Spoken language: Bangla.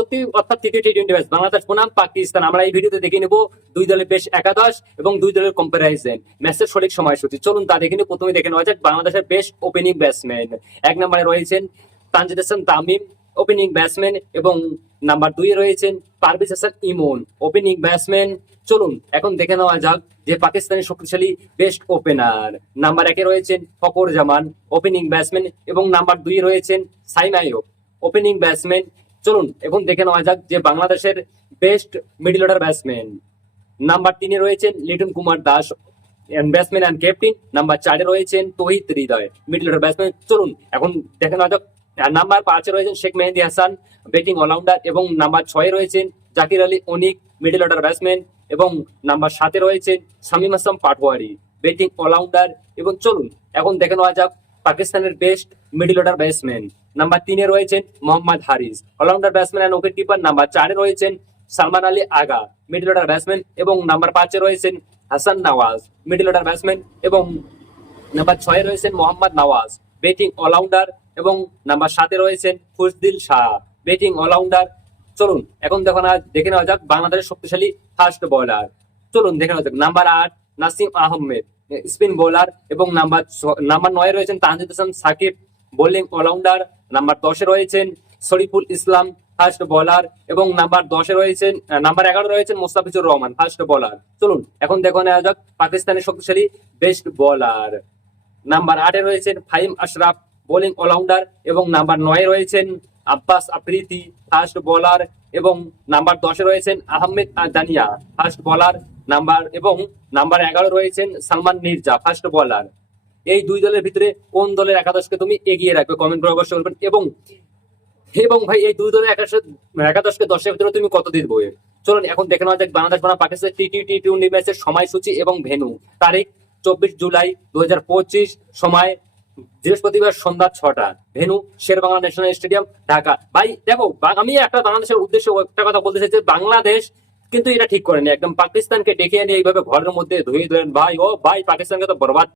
পরবর্তী অর্থাৎ তৃতীয় টি-20 ম্যাচ বাংলাদেশ বনাম পাকিস্তান। আমরা এই ভিডিওতে দেখে নেব দুই দলের বেশ একাদশ এবং দুই দলের কম্পারিজন, ম্যাচের সঠিক সময়সূচি। চলুন তা দেখে নিই। প্রথমে দেখে নেওয়া যাক বাংলাদেশের বেস্ট ওপেনিং ব্যাটসম্যান। এক নম্বরে রয়েছেন তানজিদ হাসান তামিম, ওপেনিং ব্যাটসম্যান, এবং নাম্বার 2 এ রয়েছেন পারভেজ হাসান ইমন, ওপেনিং ব্যাটসম্যান। চলুন এখন দেখে নেওয়া যাক যে পাকিস্তানের শক্তিশালী বেস্ট ওপেনার। নাম্বার 1 এ রয়েছেন ফখর জামান, ওপেনিং ব্যাটসম্যান, এবং নাম্বার 2 এ রয়েছেন সাইম আইয়ুব, ওপেনিং ব্যাটসম্যান। চলুন এখন দেখে নেওয়া যাক যে বাংলাদেশের best middle order batsman. Number 3 এ রয়েছেন Liton Kumar Das, batsman and captain. Number 4 এ রয়েছেন তৌহিদ হৃদয়, মিডল অর্ডার ব্যাটসম্যান। চলুন এখন দেখে নেওয়া যাক নাম্বার 5 এ রয়েছেন শেখ মেহেদী হাসান, ব্যাটিং অলরাউন্ডার, এবং নাম্বার 6 এ রয়েছেন জাকির আলী অনিক, মিডল অর্ডার ব্যাটসম্যান, এবং নাম্বার 7 এ রয়েছেন শামীম হাসান পাটোয়ারি, ব্যাটিং অলরাউন্ডার। এবং চলুন এখন দেখে নেওয়া যাক পাকিস্তানের best middle order batsman. Number 3 এ রয়েছেন Mohammad Haris, all-rounder batsman and wicket keeper. Number 4 এ রয়েছেন Salman Ali Agha, middle order batsman, এবং নাম্বার 5 এ রয়েছেন Hasan Nawaz, middle order batsman, এবং নাম্বার 6 এ রয়েছেন মোহাম্মদ নওয়াজ, ব্যাটিং অলরাউন্ডার, এবং নাম্বার 7 এ রয়েছেন খুশদিল শাহ, ব্যাটিং অলরাউন্ডার। চলুন এখন দেখে নেওয়া যাক বাংলাদেশের শক্তিশালী ফাস্ট বোলার। চলুন দেখে নেওয়া যাক number 8 Nasim Ahmed, spin bowler, এবং নাম্বার 9 এ রয়েছেন Tanzid Hasan Sakib, bowling allrounder. Number 10 এ রয়েছেন শরীফুল ইসলাম, ফাস্ট বোলার, এবং নাম্বার 11 রয়েছেন মোস্তাফিজুর রহমান, ফাস্ট বোলার। চলুন এখন দেখে নেওয়া যাক পাকিস্তানের শক্তিশালী বেস্ট বোলার। নাম্বার 8 এ রয়েছেন ফাহিম আশরাফ, বোলিং অলরাউন্ডার, এবং নাম্বার 9 এ রয়েছেন আব্বাস আফ্রিদি, ফাস্ট বোলার, এবং নাম্বার 10 এ রয়েছেন আহমেদ দানিয়া, ফাস্ট বোলার। নাম্বার 11 রয়েছেন সালমান মির্জা, ফাস্ট বোলার। এই দুই দলের ভিতরে কোন দলের একাদশকে তুমি এগিয়ে রাখবে কমেন্ট করে অবশ্যই বলবেন। এবং ভাই এই দুই দলের একাদশকে 10-এর ভিতরে তুমি কত দিবে? চলুন এখন দেখে নেওয়া যাক বাংলাদেশ বনাম পাকিস্তান টি-20 ম্যাচের সময়সূচি এবং ভেন্যু। তারিখ 24 জুলাই 2025, সময় বৃহস্পতিবার সন্ধ্যা 6টা, venue Sher-e-Bangla national stadium, Dhaka. ভাই দেখো, আমি একটা বাংলাদেশের উদ্দেশ্যে একটা কথা বলতে চাই যে বাংলাদেশ কিন্তু এটা ঠিক করেনি, একদম পাকিস্তানকে ডেকে এনে এইভাবে ঘরের মধ্যে ধুয়ে দিলেন। ভাই ও ভাই, পাকিস্তানকে তো বরবাদ